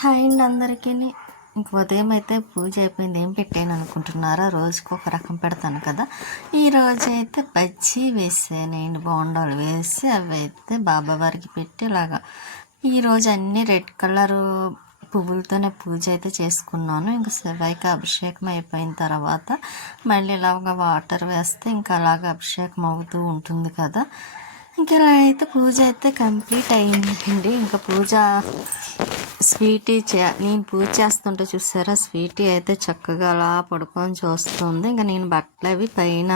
Hi అండి అందరికీ. ఇంక ఉదయం అయితే పూజ అయిపోయింది. ఏం పెట్టాను అనుకుంటున్నారా? రోజుకు ఒక రకం పెడతాను కదా. ఈ రోజు అయితే బజ్జీ వేసానండి, బోండాలు వేసి అవి అయితే బాబావారికి పెట్టి ఇలాగా ఈరోజు అన్నీ రెడ్ కలరు పువ్వులతోనే పూజ అయితే చేసుకున్నాను. ఇంకా శివయ్యకి అభిషేకం అయిపోయిన తర్వాత మళ్ళీ ఇలాగ వాటర్ వేస్తే ఇంకా అలాగ అభిషేకం అవుతూ ఉంటుంది కదా. ఇంక ఇలా అయితే పూజ అయితే కంప్లీట్ అయిందండి. ఇంకా పూజ నేను పూజ చేస్తుంటే చూసారా, స్వీటీ అయితే చక్కగా అలా పడుకొని చూస్తుంది. ఇంకా నేను బట్టలు అవి పైన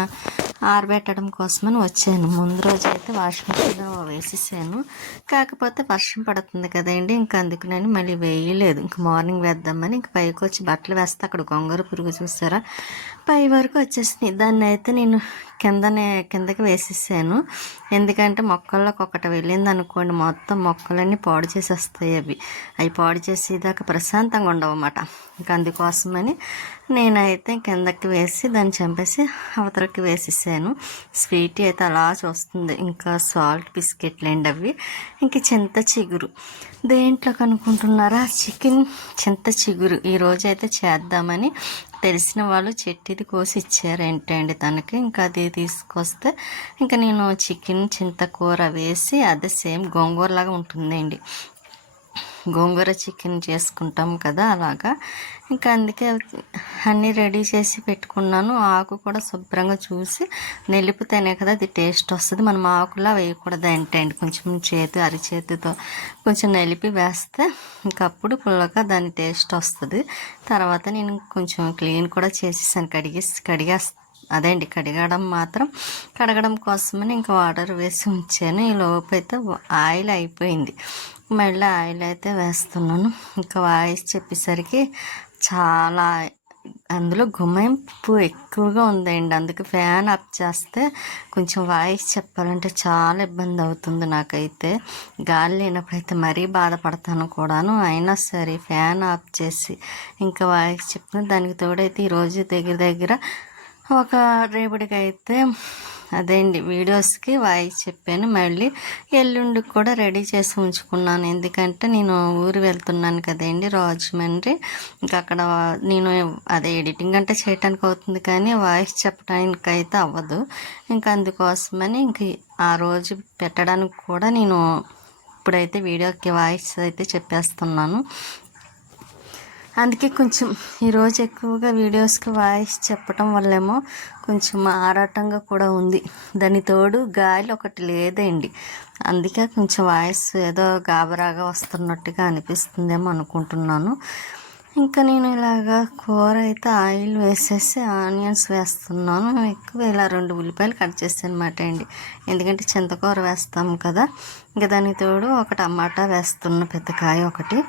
ఆరబెట్టడం కోసమని వచ్చాను. ముందు రోజు అయితే వాషింగ్ మిషన్లో వేసేసాను. కాకపోతే వర్షం పడుతుంది కదండి, ఇంకా అందుకు నేను మళ్ళీ వేయలేదు. ఇంక మార్నింగ్ వేద్దామని ఇంక పైకి వచ్చి బట్టలు వేస్తే అక్కడ గొంగర పురుగు చూసారా పై వరకు వచ్చేసినాయి. దాన్ని అయితే నేను కిందకి వేసేసాను. ఎందుకంటే మొక్కల్లోకి ఒకటి వెళ్ళింది అనుకోండి, మొత్తం మొక్కలన్నీ పాడు చేసేస్తాయి. అవి పాడు చేసేదాకా ప్రశాంతంగా ఉండవు అన్నమాట. ఇంకా అందుకోసమని నేనైతే కిందకి వేసి దాన్ని చంపేసి అవతలకి వేసేసాను. స్వీటీ అయితే అలా చూస్తుంది. ఇంకా సాల్ట్ బిస్కెట్లండి అవి. ఇంక చింత చిగురు దేంట్లో కనుక్కుంటున్నారా, చికెన్ చింత చిగురు ఈరోజు అయితే చేద్దామని తెలిసిన వాళ్ళు చెట్టుది కోసి ఇచ్చారు ఏంటండి తనకి. ఇంకా అది తీసుకొస్తే ఇంకా నేను చికెన్ చింతకూర వేసి అదే సేమ్ గోంగూరలాగా ఉంటుందండి, గోంగూర చికెన్ చేసుకుంటాం కదా అలాగా. ఇంకా అందుకే అన్నీ రెడీ చేసి పెట్టుకున్నాను. ఆకు కూడా శుభ్రంగా చూసి నిలిపితేనే కదా అది టేస్ట్ వస్తుంది. మనం ఆకులా వేయకూడదు ఏంటండి, కొంచెం అరిచేతితో కొంచెం నలిపి వేస్తే ఇంకప్పుడు పుల్లగా దాని టేస్ట్ వస్తుంది. తర్వాత నేను కొంచెం క్లీన్ కూడా చేసేసాను, కడగడం కోసమని ఇంకా వాటర్ వేసి ఉంచాను. ఈ లోపు అయితే ఆయిల్ అయిపోయింది. మళ్ళీ ఆయిల్ అయితే వేస్తున్నాను. ఇంకా వాయిస్ చెప్పేసరికి చాలా అందులో గుమ్మింపు ఎక్కువగా ఉందండి. అందుకే ఫ్యాన్ ఆఫ్ చేస్తే కొంచెం వాయిస్ చెప్పాలంటే చాలా ఇబ్బంది అవుతుంది నాకైతే. గాలి లేనప్పుడైతే మరీ బాధపడతాను కూడాను. అయినా సరే ఫ్యాన్ ఆఫ్ చేసి ఇంకా వాయిస్ చెప్తాను. దానికి తోడైతే ఈరోజు దగ్గర ఒక రేపటికి అయితే వీడియోస్కి వాయిస్ చెప్పాను. మళ్ళీ ఎల్లుండికి కూడా రెడీ చేసి ఉంచుకున్నాను. ఎందుకంటే నేను ఊరు వెళ్తున్నాను కదండి, రాజమండ్రి. ఇంకా అక్కడ నేను ఎడిటింగ్ అంటే చేయటానికి అవుతుంది కానీ వాయిస్ చెప్పడానికి అయితే అవ్వదు. ఇంకా అందుకోసమని ఇంక ఆ రోజు పెట్టడానికి కూడా నేను ఇప్పుడైతే వీడియోకి వాయిస్ అయితే చెప్పేస్తున్నాను. అందుకే కొంచెం ఈరోజు ఎక్కువగా వీడియోస్కి వాయిస్ చెప్పటం వల్లేమో కొంచెం ఆరాటంగా కూడా ఉంది. దాని తోడు గాలి ఒకటి లేదండి, అందుకే కొంచెం వాయిస్ ఏదో గాబరాగా వస్తున్నట్టుగా అనిపిస్తుందేమో అనుకుంటున్నాను. ఇంకా నేను ఇలాగా కూర అయితే ఆయిల్ వేసేసి ఆనియన్స్ వేస్తున్నాను. ఎక్కువ ఇలా 2 ఉల్లిపాయలు కట్ చేస్తాను అనమాట అండి, ఎందుకంటే చింతకూర వేస్తాము కదా. ఇంకా దానికి తోడు ఒక టమాటా వేస్తున్న పెద్దకాయ ఒకటి.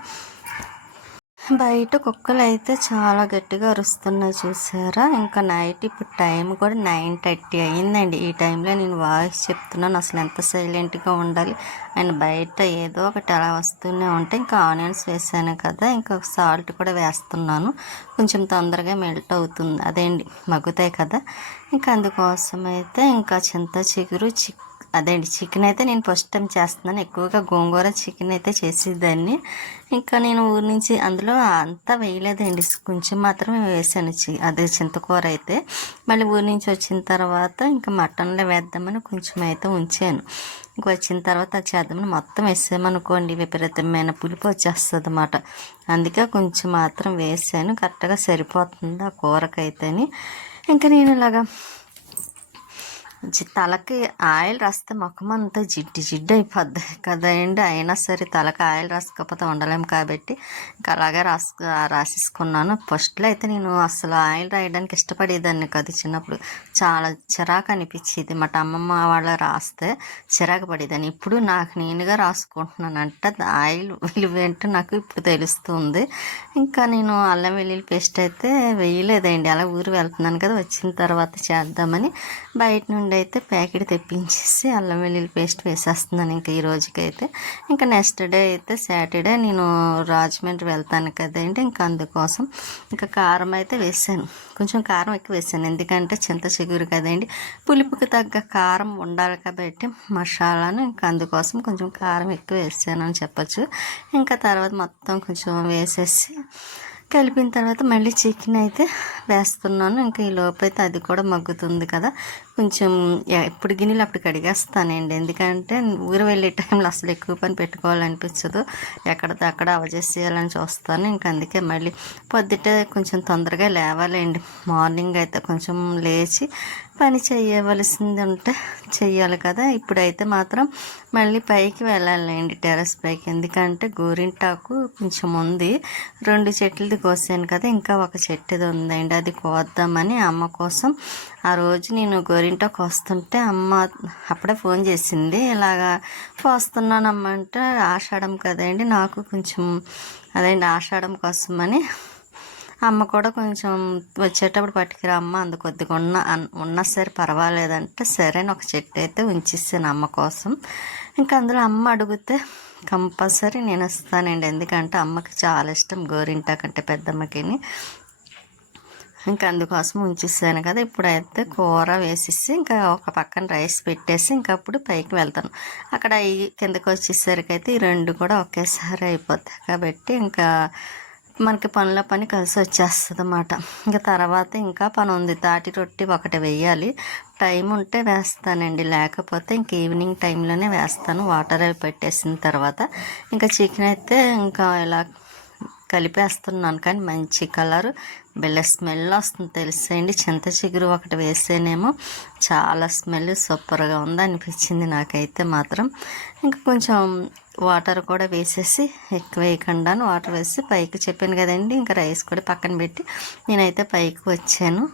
బయట కుక్కలు అయితే చాలా గట్టిగా అరుస్తున్నాయి చూసారా. ఇంకా నైట్ ఇప్పుడు టైం కూడా 9:30 అయ్యిందండి. ఈ టైంలో నేను వాయిస్ చెప్తున్నాను. అసలు ఎంత సైలెంట్గా ఉండాలి. అండ్ బయట ఏదో ఒకటి అలా వస్తూనే ఉంటే ఇంకా ఆనియన్స్ వేసాను కదా, ఇంకా సాల్ట్ కూడా వేస్తున్నాను. కొంచెం తొందరగా మెల్ట్ అవుతుంది, మగ్గుతాయి కదా. ఇంకా అందుకోసం అయితే ఇంకా చింత చిగురు చికెన్ అయితే నేను ఫస్ట్ టైం చేస్తున్నాను. ఎక్కువగా గోంగూర చికెన్ అయితే చేసేదాన్ని. ఇంకా నేను ఊరి నుంచి అందులో అంతా వేయలేదండి, కొంచెం మాత్రమే వేసాను. చింతకూర అయితే మళ్ళీ ఊరి నుంచి వచ్చిన తర్వాత ఇంకా మటన్లో వేద్దామని కొంచెం అయితే ఉంచాను. ఇంక వచ్చిన తర్వాత అది చేద్దామని మొత్తం వేసామనుకోండి విపరీతమైన పులుపు వచ్చేస్తుంది అన్నమాట. అందుకే కొంచెం మాత్రం వేసాను, కరెక్ట్గా సరిపోతుంది ఆ కూరకైతేని. ఇంకా నేను ఇలాగా తలకి ఆయిల్ రాస్తే ముఖం అంతా జిడ్డు అయిపోద్ది కదండి. అయినా సరే తలకి ఆయిల్ రాసుకోకపోతే ఉండలేము కాబట్టి ఇంకా అలాగే రాసేసుకున్నాను. ఫస్ట్లో అయితే నేను అసలు ఆయిల్ రాయడానికి ఇష్టపడేదాన్ని కాదు. చిన్నప్పుడు చాలా చిరాకు అనిపించేది. మా అమ్మమ్మ వాళ్ళ రాస్తే చిరాకు పడేదాన్ని. ఇప్పుడు నాకు నేనుగా రాసుకుంటున్నాను అంటే ఆయిల్ విలువ ఏంటో నాకు ఇప్పుడు తెలుస్తుంది. ఇంకా నేను అల్లం వెల్లుల్లి పేస్ట్ అయితే వేయలేదండి. అలా ఊరు వెళ్తున్నాను కదా, వచ్చిన తర్వాత చేద్దామని బయట నుండి నుండి అయితే ప్యాకెట్ తెప్పించేసి అల్లం వెల్లుల్లి పేస్ట్ వేసేస్తున్నాను ఇంకా ఈ రోజుకైతే. ఇంకా నెక్స్ట్ డే అయితే సాటర్డే నేను రాజమండ్రి వెళ్తాను కదండి, ఇంకా అందుకోసం ఇంకా కారం అయితే వేసాను. కొంచెం కారం ఎక్కువ వేసాను, ఎందుకంటే చింత చిగురు కదండి, పులుపుకి తగ్గ కారం ఉండాలి కాబట్టి మసాలాను, ఇంకా అందుకోసం కొంచెం కారం ఎక్కువ వేసాను అని చెప్పచ్చు. ఇంకా తర్వాత మొత్తం కొంచెం వేసేసి కలిపిన తర్వాత మళ్ళీ చికెన్ అయితే వేస్తున్నాను. ఇంకా ఈ లోపు అయితే అది కూడా మగ్గుతుంది కదా, కొంచెం ఎప్పుడు గిన్నెలు అప్పుడు కడిగేస్తానండి, ఎందుకంటే ఊరు వెళ్ళే టైంలో అసలు ఎక్కువ పని పెట్టుకోవాలనిపించదు, ఎక్కడితో అక్కడ అవజేసేయాలని చూస్తాను. ఇంకా అందుకే మళ్ళీ పొద్దుటే కొంచెం తొందరగా లేవాలండి. మార్నింగ్ అయితే కొంచెం లేచి పని చేయవలసింది ఉంటే చెయ్యాలి కదా. ఇప్పుడైతే మాత్రం మళ్ళీ పైకి వెళ్ళాలండి, టెర్రస్ పైకి, ఎందుకంటే గోరింటాకు కొంచెం ఉంది, 2 చెట్లది కోసాను కదా, ఇంకా ఒక చెట్టుది ఉందండి, అది కోద్దామని అమ్మ కోసం. ఆ రోజు నేను గోరింటాకు కోస్తుంటే అమ్మ అప్పుడే ఫోన్ చేసింది, ఇలాగా కోస్తున్నానమ్మ అంటే, ఆషాఢం కదండి, నాకు కొంచెం అదేంటి ఆషాఢం కోసమని అమ్మ కూడా కొంచెం వచ్చేటప్పుడు పట్టుకురా అమ్మ, అందు కొద్దిగా ఉన్నా సరే పర్వాలేదంటే సరే అని ఒక చెట్టు అయితే ఉంచేసాను అమ్మ కోసం. ఇంకా అందులో అమ్మ అడిగితే కంపల్సరీ నేను ఇస్తానండి, ఎందుకంటే అమ్మకి చాలా ఇష్టం గోరింటాకు అంటే, పెద్దమ్మకి. ఇంకా అందుకోసం ఉంచేసాను కదా. ఇప్పుడైతే కూర వేసేసి ఇంకా ఒక పక్కన రైస్ పెట్టేసి ఇంకా అప్పుడు పైకి వెళ్తాను. అక్కడ ఈ కిందకు వచ్చేసరికి అయితే ఈ 2 కూడా ఒకేసారి అయిపోతాయి కాబట్టి ఇంకా మనకి పనిలో పని కలిసి వచ్చేస్తుంది అన్నమాట. ఇంకా తర్వాత ఇంకా పని ఉంది, తాటి రొట్టి ఒకటి వేయాలి, టైం ఉంటే వేస్తానండి, లేకపోతే ఇంక ఈవినింగ్ టైంలోనే వేస్తాను, వాటర్ అవి పెట్టేసిన తర్వాత. ఇంకా చికెన్ అయితే ఇంకా ఇలా కలిపేస్తున్నాను, కానీ మంచి కలర్ బెల్ల స్మెల్ వస్తుంది తెలుసండి. చింత చిగురు ఒకటి వేస్తేనేమో చాలా స్మెల్ సూపర్గా ఉంది అనిపించింది నాకైతే మాత్రం. ఇంకా కొంచెం వాటర్ కూడా వేసేసి, ఎక్కువ వేయకుండా వాటర్ వేసి పైకి చెప్పాను కదండి, ఇంకా రైస్ కూడా పక్కన పెట్టి నేనైతే పైకి వచ్చాను.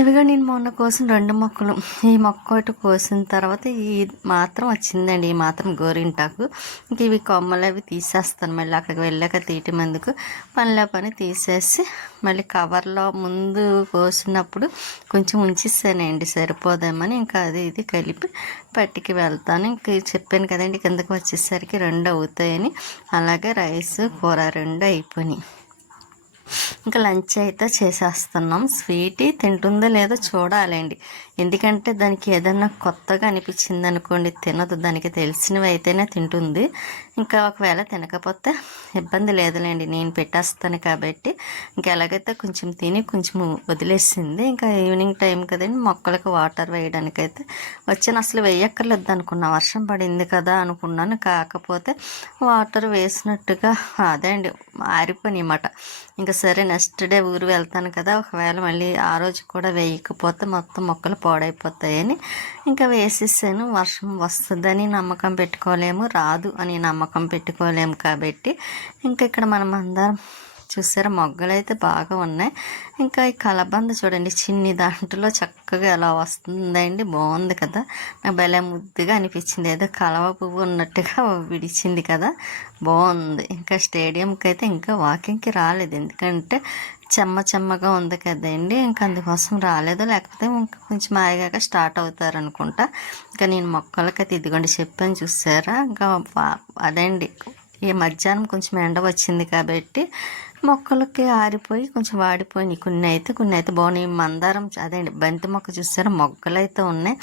ఇవిగా నేను మొన్న కోసిన 2 మొక్కలు, ఈ మొక్క ఒకటి కోసిన తర్వాత ఈ మాత్రం వచ్చిందండి, ఈ మాత్రం గోరింటాకు. ఇంక ఇవి కొమ్మలు అవి తీసేస్తాను, మళ్ళీ అక్కడికి వెళ్ళాక తీయటం ఎందుకు, పనిలో పని తీసేసి మళ్ళీ కవర్లో ముందు కోసినప్పుడు కొంచెం ఉంచేసానండి, సరిపోదామని. ఇంకా అది ఇది కలిపి పట్టికి వెళ్తాను. ఇంక చెప్పాను కదండి కిందకి వచ్చేసరికి 2 అవుతాయని, అలాగే రైస్ కూర 2 అయిపోయినాయి. ఇంకా లంచ్ అయితే చేసేస్తున్నాం. స్వీటీ తింటుందో లేదో చూడాలండి, ఎందుకంటే దానికి ఏదన్నా కొత్తగా అనిపించింది అనుకోండి తినదు, దానికి తెలిసినవి అయితేనే తింటుంది. ఇంకా ఒకవేళ తినకపోతే ఇబ్బంది లేదులేండి, నేను పెట్టేస్తాను కాబట్టి. ఇంకా ఎలాగైతే కొంచెం తిని కొంచెం వదిలేసింది. ఇంకా ఈవినింగ్ టైం కదండి, మొక్కలకు వాటర్ వేయడానికైతే వచ్చాను. అసలు వేయక్కర్లేదు అనుకున్నా, వర్షం పడింది కదా అనుకున్నాను, కాకపోతే వాటర్ వేసినట్టుగా అదే అండి ఆరిపోయినమాట. ఇంకా సరే నెక్స్ట్ డే ఊరు వెళ్తాను కదా, ఒకవేళ మళ్ళీ ఆ రోజు కూడా వేయకపోతే మొత్తం మొక్కలు పాడైపోతాయని ఇంకా వేసేసాను. వర్షం వస్తుందని నమ్మకం పెట్టుకోలేము, రాదు అని నమ్మకం పెట్టుకోలేము కాబట్టి ఇంకా ఇక్కడ మనం అందరం చూసారా మొగ్గలు అయితే బాగా ఉన్నాయి. ఇంకా ఈ కలబంద చూడండి, చిన్ని దాంట్లో చక్కగా ఎలా వస్తుందండి, బాగుంది కదా, నాకు భలే ముద్దుగా అనిపించింది, ఏదో కలవ పువ్వు ఉన్నట్టుగా విడిచింది కదా, బాగుంది. ఇంకా స్టేడియంకి అయితే ఇంకా వాకింగ్కి రాలేదు, ఎందుకంటే చెమ్మగా ఉంది కదండి, ఇంకా అందుకోసం రాలేదు, లేకపోతే ఇంకా కొంచెం ఆగాక స్టార్ట్ అవుతారు అనుకుంటా. ఇంకా నేను మొక్కలకైతే ఇదిగోండి చెప్పాను చూసారా, ఇంకా అదండి ఈ మధ్యాహ్నం కొంచెం ఎండ వచ్చింది కాబట్టి మొక్కలకి ఆరిపోయి కొంచెం వాడిపోయినాయి, కొన్ని అయితే బాగున్నాయి. మందారం అదేండి బంతి మొక్క చూసారా, మొగ్గలు అయితే ఉన్నాయి,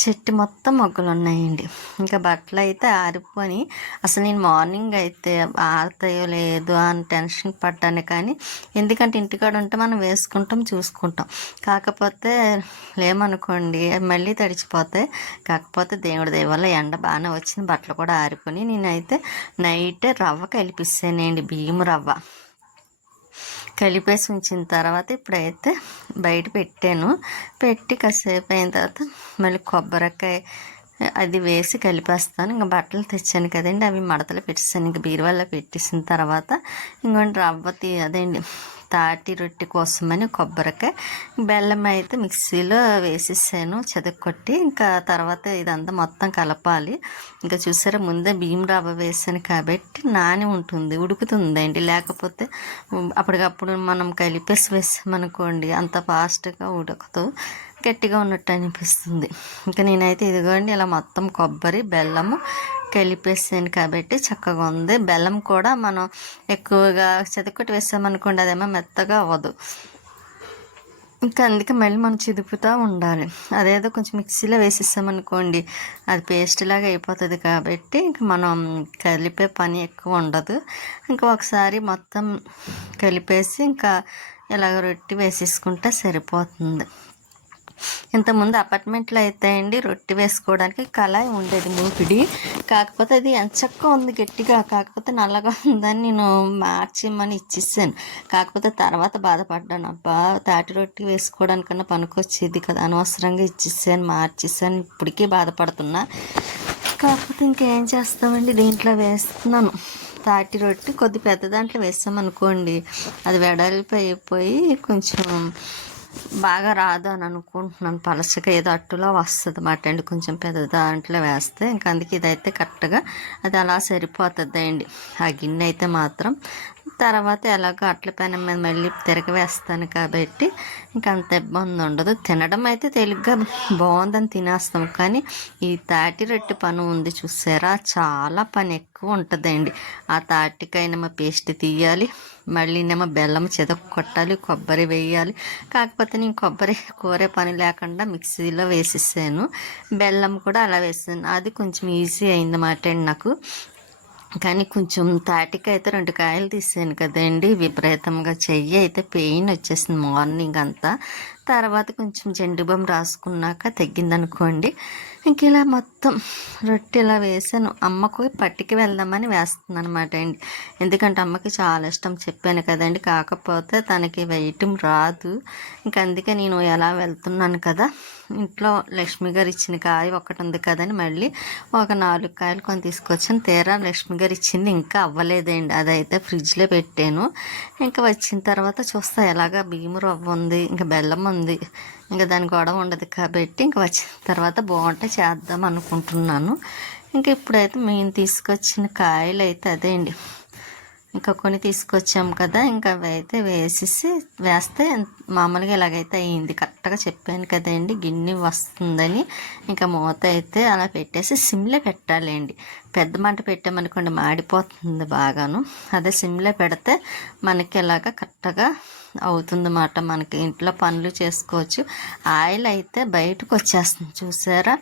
చెట్టు మొత్తం మొగ్గలు ఉన్నాయండి. ఇంకా బట్టలు అయితే ఆరిపోయి, అసలు నేను మార్నింగ్ అయితే ఆరుతాయో లేదో అని టెన్షన్ పడ్డాను, కానీ ఎందుకంటే ఇంటికాడ ఉంటే మనం వేసుకుంటాం చూసుకుంటాం, కాకపోతే లేమనుకోండి మళ్ళీ తడిచిపోతాయి. కాకపోతే దేవుడి దయ వల్ల ఎండ బాగానే వచ్చింది, బట్టలు కూడా ఆరిపోయి. నేనైతే నైటే రవ్వ కలిపిస్తానండి, బియ్యం రవ్వ కలిపేసి ఉంచిన తర్వాత ఇప్పుడైతే బయట పెట్టాను, పెట్టి కాసేపు అయిన తర్వాత మళ్ళీ కొబ్బరికాయ అది వేసి కలిపేస్తాను. ఇంకా బట్టలు తెచ్చాను కదండి, అవి మడతలు పెట్టేసాను, ఇంకా బీరువాలో పెట్టేసిన తర్వాత ఇంకోటి రవ్వ అదేండి తాటి రొట్టె కోసమని కొబ్బరికాయ బెల్లం అయితే మిక్సీలో వేసేసాను చెదకొట్టి. ఇంకా తర్వాత ఇదంతా మొత్తం కలపాలి. ఇంకా చూసారా ముందే బియ్యం రవ్వ వేసాను కాబట్టి నాని ఉంటుంది, ఉడుకుతుందండి, లేకపోతే అప్పటికప్పుడు మనం కలిపేసి వేసామనుకోండి అంత ఫాస్ట్గా ఉడకదు. గట్టిగా ఉన్నట్టు అనిపిస్తుంది. ఇంకా నేనైతే ఇదిగోండి ఇలా మొత్తం కొబ్బరి బెల్లము కలిపేసాను కాబట్టి చక్కగా ఉంది. బెల్లం కూడా మనం ఎక్కువగా చితకొట్టి వేసామనుకోండి అదేమో మెత్తగా అవ్వదు. ఇంకా అందుకే మళ్ళీ మనం చిదుపుతూ ఉండాలి. అదేదో కొంచెం మిక్సీలో వేసేసామనుకోండి అది పేస్ట్ లాగా అయిపోతుంది కాబట్టి ఇంకా మనం కలిపే పని ఎక్కువ ఉండదు. ఇంకా ఒకసారి మొత్తం కలిపేసి ఇంకా ఇలాగ రొట్టె వేసేసుకుంటే సరిపోతుంది. ఇంతకుముందు అపార్ట్మెంట్లో అయితే అండి రొట్టె వేసుకోవడానికి కళాయి ఉండేది మూపిడి. కాకపోతే అది ఎంచక్క ఉంది గట్టిగా, కాకపోతే నల్లగా ఉందని నేను మార్చిమ్మని ఇచ్చేసాను. కాకపోతే తర్వాత బాధపడ్డాను, అబ్బా తాటి రొట్టె వేసుకోవడానికన్నా పనికొచ్చేది కదా, అనవసరంగా ఇచ్చేసాను మార్చేసాను. ఇప్పటికీ బాధపడుతున్నా. కాకపోతే ఇంకేం చేస్తామండి, దీంట్లో వేస్తున్నాను తాటి రొట్టె. కొద్ది పెద్ద దాంట్లో వేస్తామనుకోండి అది వెడల్పు అయిపోయి కొంచెం బాగా రాదు అని అనుకుంటున్నాను. పలచగా ఏదో అట్టులో వస్తుంది అన్నమాట అండి కొంచెం పెద్ద దాంట్లో వేస్తే. ఇంకా అందుకే ఇదైతే కరెక్ట్గా అది అలా సరిపోతుంది అండి. ఆ గిన్నె అయితే మాత్రం తర్వాత ఎలాగో అట్ల పైన మీద మళ్ళీ తిరగవేస్తాను కాబట్టి ఇంకా అంత ఇబ్బంది ఉండదు. తినడం అయితే తేలిగ్గా బాగుందని తినేస్తాం, కానీ ఈ తాటి రొట్టె పని ఉంది చూసారా, చాలా పని ఎక్కువ ఉంటుందండి. ఆ తాటికైనా పేస్ట్ తీయాలి, మళ్ళీనేమో బెల్లం కొట్టాలి, కొబ్బరి వేయాలి. కాకపోతే నేను కొబ్బరి కోరే పని లేకుండా మిక్సీలో వేసేసాను, బెల్లం కూడా అలా వేసాను. అది కొంచెం ఈజీ అయిందన్నమాట అండి నాకు. కానీ కొంచెం తాటికాయ అయితే 2 కాయలు తీసాను కదండి, విపరీతంగా చెయ్యి అయితే పెయిన్ వచ్చేసింది మార్నింగ్ అంతా. తర్వాత కొంచెం జెండుబామ్ రాసుకున్నాక తగ్గిందనుకోండి. ఇంక ఇలా మొత్తం రొట్టె ఇలా వేసాను. అమ్మకు పట్టుకి వెళ్దామని వేస్తుంది అనమాట అండి. ఎందుకంటే అమ్మకి చాలా ఇష్టం చెప్పాను కదండి, కాకపోతే తనకి వేయటం రాదు. ఇంక అందుకే నేను ఎలా వెళ్తున్నాను కదా, ఇంట్లో లక్ష్మి గారు ఇచ్చిన కాయ ఒకటి ఉంది కదని మళ్ళీ ఒక 4 కాయలు కొని తీసుకొచ్చాను. తీరా లక్ష్మి గారు ఇచ్చింది ఇంకా అవ్వలేదండి, అదైతే ఫ్రిడ్జ్లో పెట్టాను. ఇంకా వచ్చిన తర్వాత చూస్తా ఎలాగా బియ్యం రవ్వ ఉంది, ఇంకా బెల్లం ఉంది, ఇంకా దాని గొడవ ఉండదు కాబట్టి ఇంకా వచ్చిన తర్వాత బాగుంటే చేద్దాం అనుకుంటున్నాను. ఇంకా ఇప్పుడైతే మేము తీసుకొచ్చిన కాయలు అయితే అదే అండి, ఇంకా కొన్ని తీసుకొచ్చాము కదా, ఇంకా అవి అయితే వేస్తే మామూలుగా ఇలాగైతే అయ్యింది. కరెక్ట్గా చెప్పాను కదండి గిన్నె వస్తుందని. ఇంకా మూత అయితే అలా పెట్టేసి సిమ్లో పెట్టాలండి. పెద్ద మంట పెట్టామనుకోండి మాడిపోతుంది బాగాను. అదే సిమ్లో పెడితే మనకి ఇలాగ కరెక్ట్గా అవుతుందన్నమాట. మనకి ఇంట్లో పనులు చేసుకోవచ్చు. ఆయిల్ అయితే బయటకు వచ్చేస్తుంది చూసారా,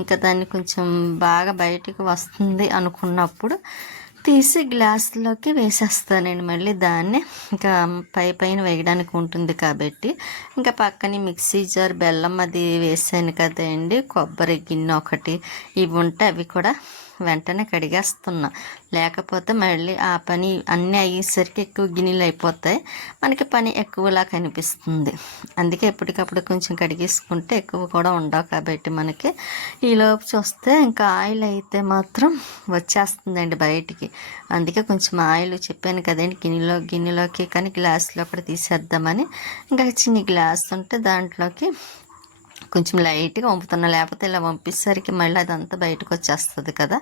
ఇంకా దాన్ని కొంచెం బాగా బయటకు వస్తుంది అనుకున్నప్పుడు తీసి గ్లాసులోకి వేసేస్తానండి. మళ్ళీ దాన్ని ఇంకా పైన వేయడానికి ఉంటుంది కాబట్టి ఇంకా పక్కనే మిక్సీ జార్ బెల్లం అది వేసాను కదండి, కొబ్బరి గిన్నె ఒకటి ఇవి ఉంటే అవి కూడా వెంటనే కడిగేస్తున్నా. లేకపోతే మళ్ళీ ఆ పని అన్నీ అయ్యేసరికి ఎక్కువ గిన్నెలు అయిపోతాయి, మనకి పని ఎక్కువలా కనిపిస్తుంది. అందుకే ఎప్పటికప్పుడు కొంచెం కడిగేసుకుంటే ఎక్కువ కూడా ఉండవు కాబట్టి మనకి. ఈలోపు చూస్తే ఇంకా ఆయిల్ అయితే మాత్రం వచ్చేస్తుందండి బయటికి. అందుకే కొంచెం ఆయిల్ చెప్పాను కదండి గిన్నెలోకి కానీ గ్లాసులో కూడా తీసేద్దామని ఇంకా చిన్న గ్లాస్ ఉంటే దాంట్లోకి కొంచెం లైట్గా వంపుతున్నా. లేకపోతే ఇలా వంపేసరికి మళ్ళీ అదంతా బయటకు వచ్చేస్తుంది కదా,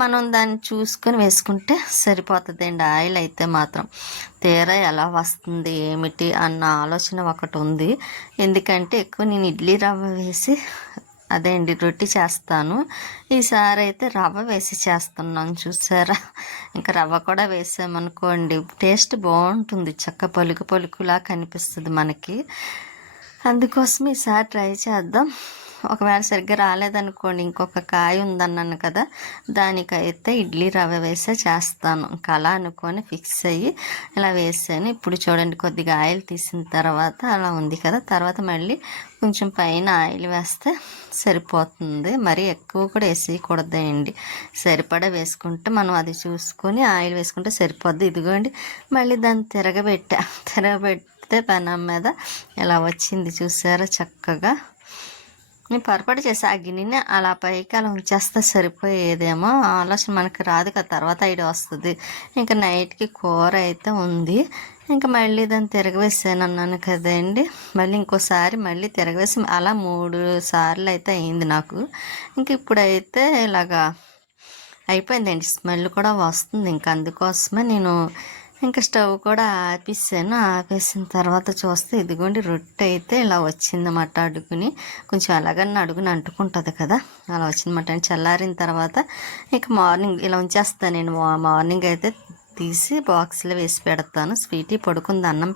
మనం దాన్ని చూసుకొని వేసుకుంటే సరిపోతుందండి. ఆయిల్ అయితే మాత్రం తీరా ఎలా వస్తుంది ఏమిటి అన్న ఆలోచన ఒకటి ఉంది. ఎందుకంటే ఎక్కువ నేను ఇడ్లీ రవ్వ వేసి అదే అండి రొట్టె చేస్తాను. ఈసారి అయితే రవ్వ వేసి చేస్తున్నాను చూసారా. ఇంకా రవ్వ కూడా వేసామనుకోండి టేస్ట్ బాగుంటుంది, చక్క పలుకులా కనిపిస్తుంది మనకి. అందుకోసం ఈసారి ట్రై చేద్దాం. ఒకవేళ సరిగ్గా రాలేదనుకోండి ఇంకొక కాయ ఉందన్నాను కదా, దానికైతే ఇడ్లీ రవ్వ వేసే చేస్తాను. ఇంకా అలా అనుకొని ఫిక్స్ అయ్యి ఇలా వేసాను. ఇప్పుడు చూడండి కొద్దిగా ఆయిల్ తీసిన తర్వాత అలా ఉంది కదా, తర్వాత మళ్ళీ కొంచెం పైన ఆయిల్ వేస్తే సరిపోతుంది. మరి ఎక్కువ కూడా వేసేయకూడదండి, సరిపడా వేసుకుంటే మనం అది చూసుకొని ఆయిల్ వేసుకుంటే సరిపోద్ది. ఇదిగోండి మళ్ళీ దాన్ని తిరగబెడితే పెనం మీద ఇలా వచ్చింది చూసారా చక్కగా. నేను పొరపాటు చేసి ఆ గిన్నెని అలా పైకి అలా ఉంచేస్తే సరిపోయేదేమో, ఆలోచన మనకి రాదు కదా, తర్వాత ఐడియా వస్తుంది. ఇంకా నైట్కి కూర అయితే ఉంది, ఇంకా మళ్ళీ దాన్ని తిరగవేసాను అన్నాను కదండి. మళ్ళీ ఇంకోసారి మళ్ళీ తిరగవేసి అలా 3 సార్లు అయితే అయింది నాకు. ఇంక ఇప్పుడైతే ఇలాగా అయిపోయిందండి, స్మెల్ కూడా వస్తుంది. ఇంకా అందుకోసమే నేను ఇంకా స్టవ్ కూడా ఆపేసాను. ఆపేసిన తర్వాత చూస్తే ఇదిగోండి రొట్టె అయితే ఇలా వచ్చిందన్నమాట. అడుగుని కొంచెం ఎలాగన్నా అడుగుని అంటుకుంటుంది కదా, అలా వచ్చిందన్నమాట. చల్లారిన తర్వాత ఇక మార్నింగ్ ఇలా ఉంచేస్తాను నేను. మార్నింగ్ అయితే తీసి బాక్స్లో వేసి పెడతాను. స్వీటీ పడుకుంది, అన్నం